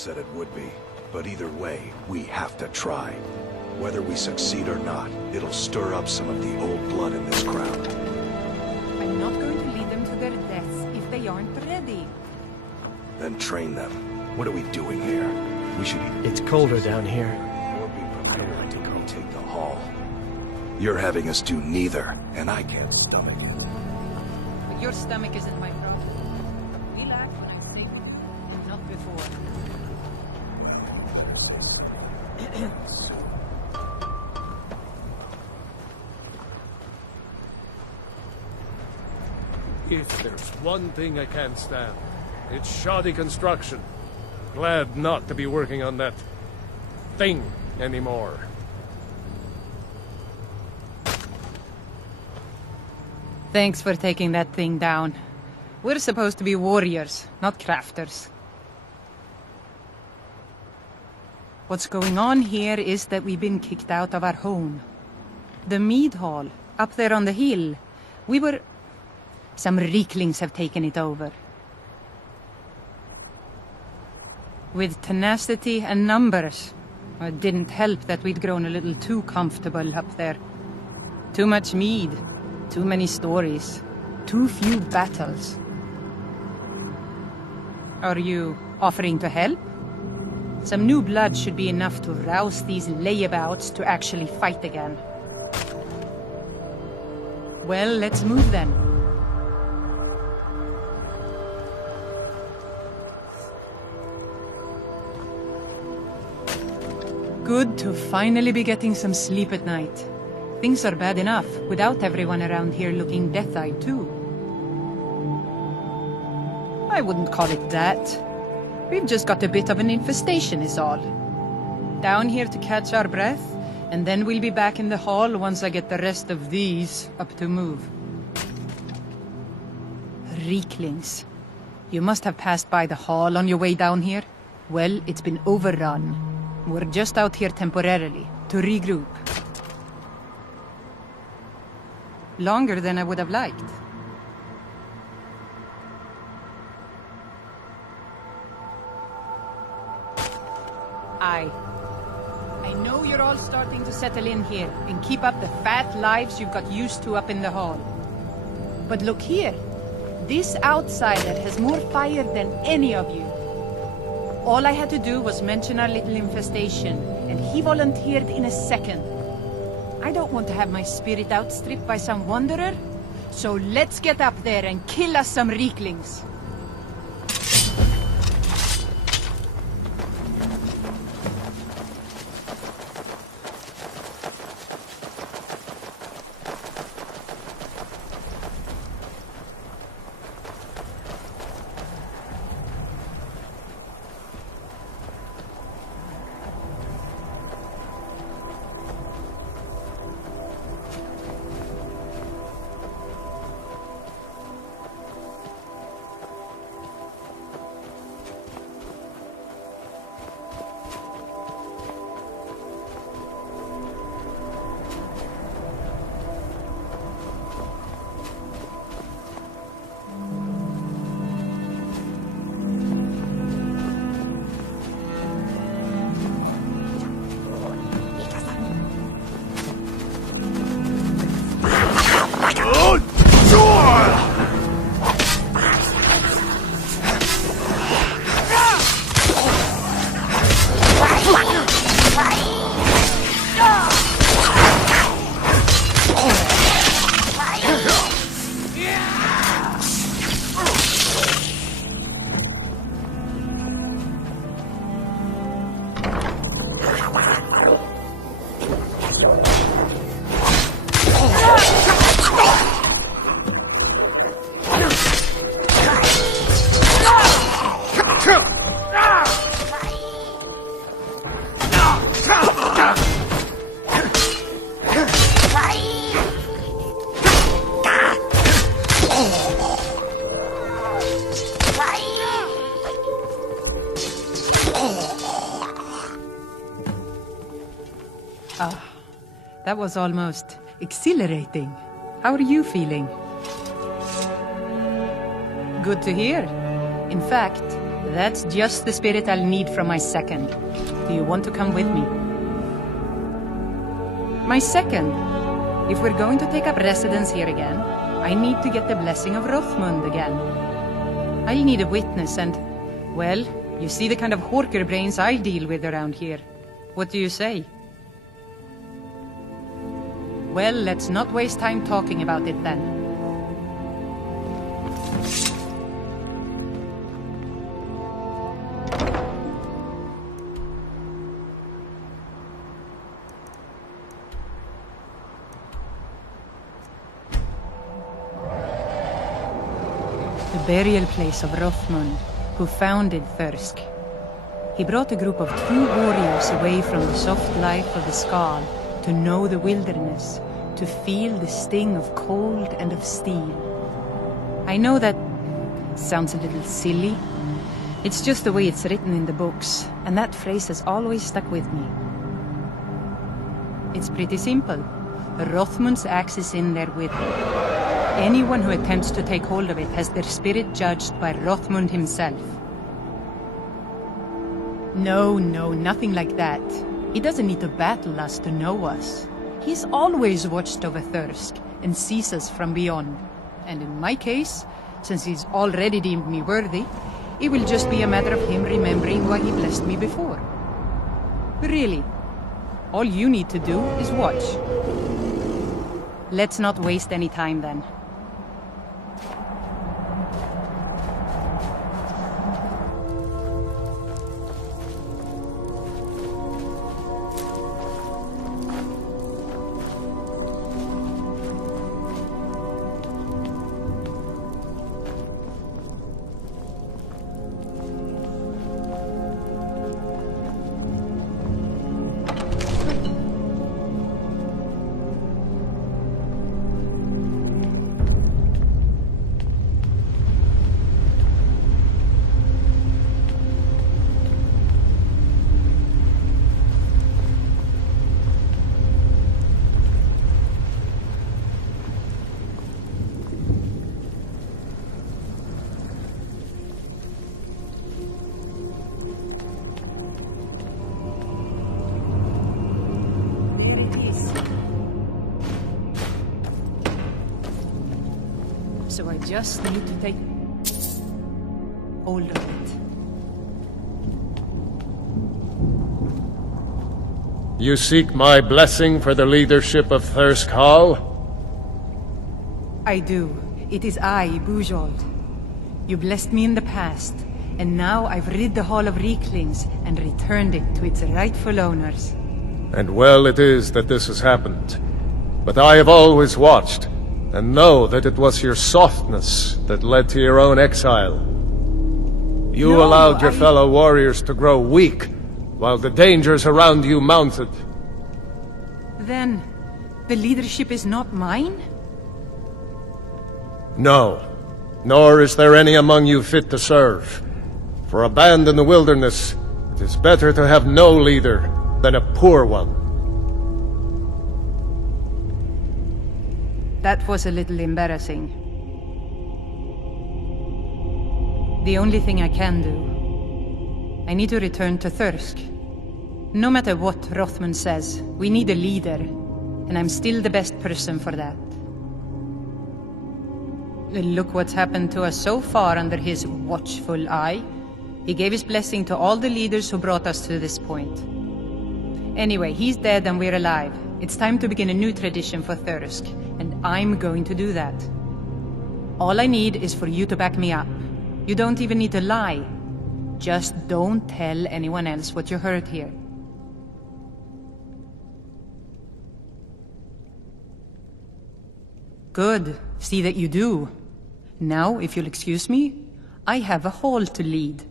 said it would be. But either way, we have to try. Whether we succeed or not, it'll stir up some of the old blood in this crowd. I'm not going to lead them to their deaths if they aren't ready. Then train them. What are we doing here? We should be... It's colder down here. Or be prepared to retake the hall. You're having us do neither, and I can't stomach it. But your stomach isn't my problem. Relax when I say not before. If there's one thing I can't stand, it's shoddy construction. Glad not to be working on that thing anymore. Thanks for taking that thing down. We're supposed to be warriors, not crafters. What's going on here is that we've been kicked out of our home. The mead hall, up there on the hill. Some Reeklings have taken it over. With tenacity and numbers. It didn't help that we'd grown a little too comfortable up there. Too much mead, too many stories, too few battles. Are you offering to help? Some new blood should be enough to rouse these layabouts to actually fight again. Well, let's move then. Good to finally be getting some sleep at night. Things are bad enough without everyone around here looking death-eyed too. I wouldn't call it that. We've just got a bit of an infestation is all. Down here to catch our breath, and then we'll be back in the hall once I get the rest of these up to move. Reeklings. You must have passed by the hall on your way down here. Well, it's been overrun. We're just out here temporarily, to regroup. Longer than I would have liked. I know you're all starting to settle in here and keep up the fat lives you've got used to up in the hall. But look here. This outsider has more fire than any of you. All I had to do was mention our little infestation, and he volunteered in a second. I don't want to have my spirit outstripped by some wanderer, so let's get up there and kill us some Reeklings. That was almost exhilarating. How are you feeling? Good to hear. In fact, That's just the spirit I'll need from my second. Do you want to come with me? My second? If we're going to take up residence here again, I need to get the blessing of Rothmund again. I'll need a witness and, well, you see the kind of horker brains I deal with around here. What do you say? Well, let's not waste time talking about it then. The burial place of Rothmund, who founded Thirsk. He brought a group of true warriors away from the soft life of the Skal to know the wilderness, to feel the sting of cold and of steel. I know that sounds a little silly. It's just the way it's written in the books, and that phrase has always stuck with me. It's pretty simple. Rothmund's axe is in there with him. Anyone who attempts to take hold of it has their spirit judged by Rothmund himself. No, nothing like that. He doesn't need to battle us to know us. He's always watched over Thirsk and sees us from beyond. And in my case, since he's already deemed me worthy, it will just be a matter of him remembering why he blessed me before. Really, all you need to do is watch. Let's not waste any time then. So I just need to take hold of it. You seek my blessing for the leadership of Thirsk Hall? I do. It is I, Bujold. You blessed me in the past, and now I've rid the Hall of Reeklings and returned it to its rightful owners. And well it is that this has happened. But I have always watched, and know that it was your softness that led to your own exile. You No, allowed your fellow warriors to grow weak, while the dangers around you mounted. Then, the leadership is not mine? No, nor is there any among you fit to serve. For a band in the wilderness, it is better to have no leader than a poor one. That was a little embarrassing. The only thing I can do, I need to return to Thirsk. No matter what Rothmund says, we need a leader, and I'm still the best person for that. Look what's happened to us so far under his watchful eye. He gave his blessing to all the leaders who brought us to this point. Anyway, he's dead and we're alive. It's time to begin a new tradition for Thirsk, and I'm going to do that. All I need is for you to back me up. You don't even need to lie. Just don't tell anyone else what you heard here. Good. See that you do. Now, if you'll excuse me, I have a hall to lead.